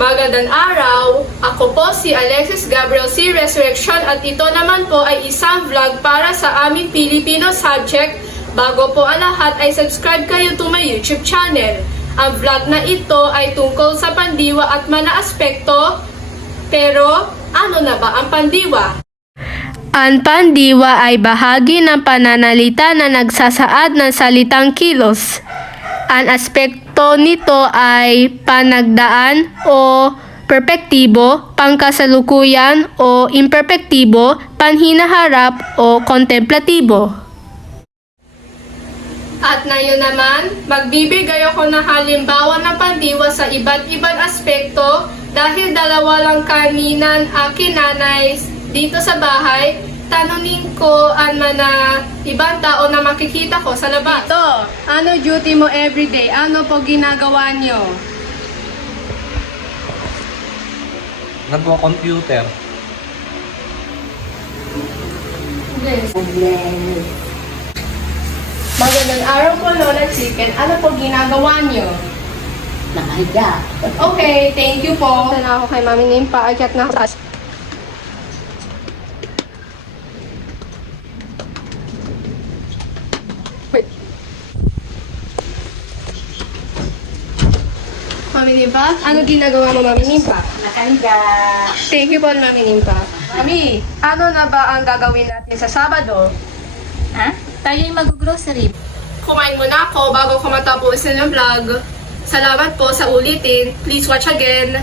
Magandang araw! Ako po si Alexis Gabriel C. Resurrection at ito naman po ay isang vlog para sa aming Filipino subject. Bago po ang lahat ay subscribe kayo to my YouTube channel. Ang vlog na ito ay tungkol sa pandiwa at mga aspekto. Pero ano na ba ang pandiwa? Ang pandiwa ay bahagi ng pananalita na nagsasaad ng salitang kilos. Ang aspekto nito ay panagdaan o perpektibo, pangkasalukuyan o imperpektibo, panhinaharap o kontemplatibo. At ngayon naman, magbibigay ako ng halimbawa ng pandiwa sa iba't ibang aspekto dahil dalawa lang kanina akin nanay dito sa bahay. Tanungin ko ang mga ibang tao na makikita ko sa labas. Ito, ano duty mo everyday? Ano po ginagawa nyo? Nagko-computer. Yes. Magandang araw po, Lola Chicken. Ano po ginagawa nyo? Nakahiga. Okay, thank you po. Sana ako kay Mami Nimpa. Akyat na ako sa taas. Wait. Mami Nimpa? Ano ginagawa mo, Mami Nimpa? Nakahiga. Thank you po, Mami Nimpa. Mami, ano na ba ang gagawin natin sa Sabado? Ha? Tayo'y mag-grocery. Kumain muna ako bago ko matapusin ng vlog. Salamat po sa ulitin. Please watch again.